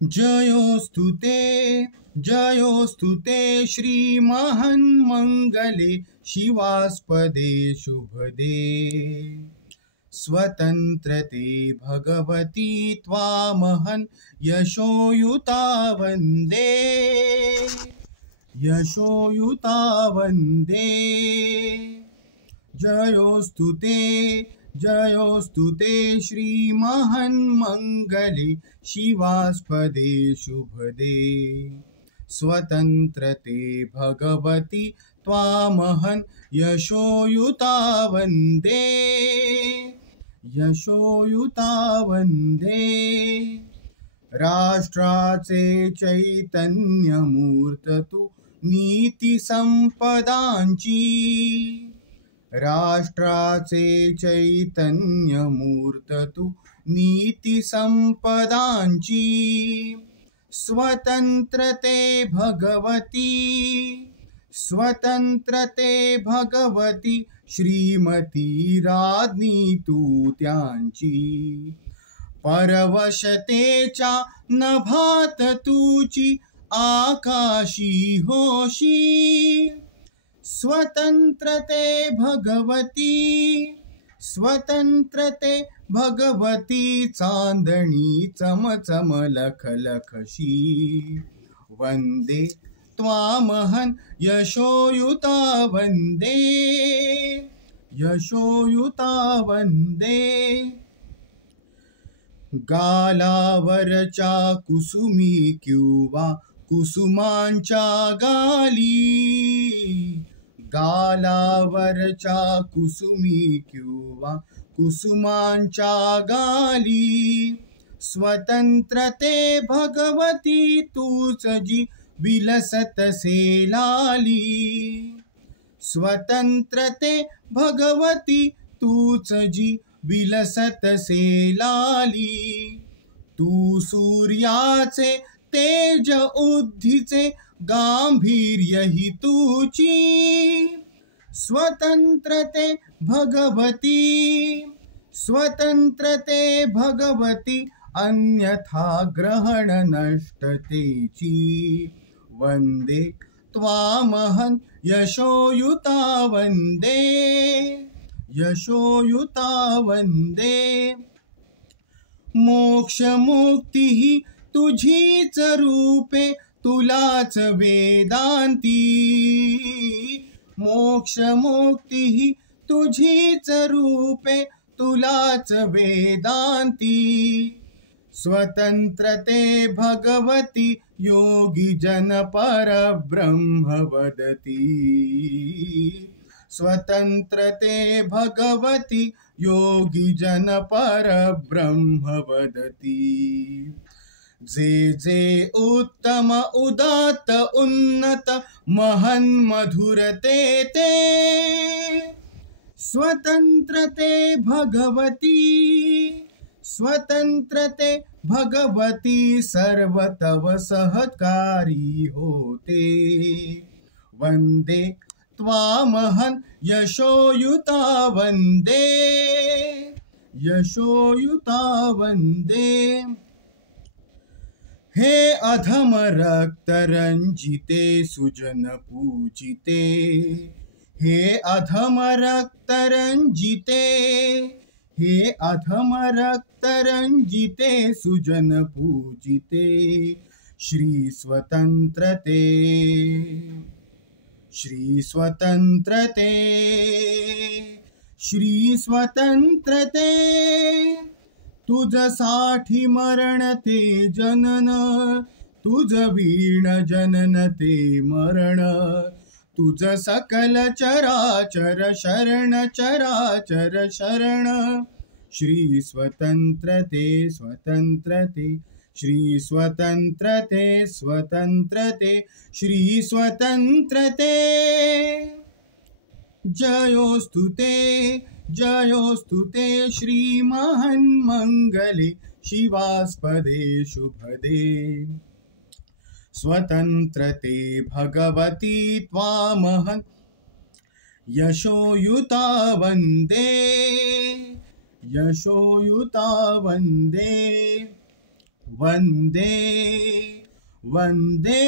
जयोस्तु ते श्रीमन्मङ्गले शिवास्पदे शुभदे स्वतन्त्रते भगवती त्वामहं यशोयुता वन्दे जयोस्तु ते श्रीमन्मङ्गले शिवास्पदे शुभदे स्वतन्त्रते भगवती त्वामहं यशोयुता वन्दे राष्ट्राचे चैतन्यमूर्त तू नीती संपदांची राष्ट्राचे चैतन्यमूर्त तू नीती संपदांची स्वतंत्रते भगवती श्रीमती राज्ञी तू त्यांची परवशतेच्या नभात तुची आकाशी होशी स्वतंत्रते भगवती चांदणी चमचम लखलखशी वंदे त्वामहं यशोयुता वन्दे गालावरच्या कुसुमी किंवा कुसुमांच्या गालावरच्या कुसुमी किंवा कुसुमांच्या गाली स्वतंत्रते भगवती तूच जी विलसतसे लाली स्वतंत्रते भगवती तूच जी विलसतसे लाली तू सूर्याचे तेज उद्धीचे गांभीर्य ही तुची स्वतंत्रते भगवती अन्यथा ग्रहण नष्टतेची वंदे त्वामहं यशोयुता वन्दे मोक्ष मुक्ती ही तुझीच रूपे तुलाच वेदांती मोक्ष मुक्ती ही तुझीच रूपे तुलाच वेदांती स्वतंत्रते भगवती योगी जन परब्रह्म वदती स्वतंत्रते भगवती योगी जन परब्रह्म वदती जे जे उत्तम उदात्त उन्नत महन मधुरते ते स्वतंत्रते भगवती सर्व तव सहकारी होते वंदे त्वामहं यशोयुता वन्दे हे अधम रक्त रंजिते सुजन पूजिते हे अधम रक्त रंजिते सुजन पूजिते श्री स्वतंत्रते तुझसाठी मरण ते जनन तुझ वीण जनन ते मरण तुझ सकल चराचर शरण श्री स्वतंत्रते श्री स्वतंत्रते जयोस्तु ते श्रीमन्मङ्गले शिवास्पदे शुभदे स्वतंत्रते भगवती त्वामहं यशोयुता वन्दे वन्दे वन्दे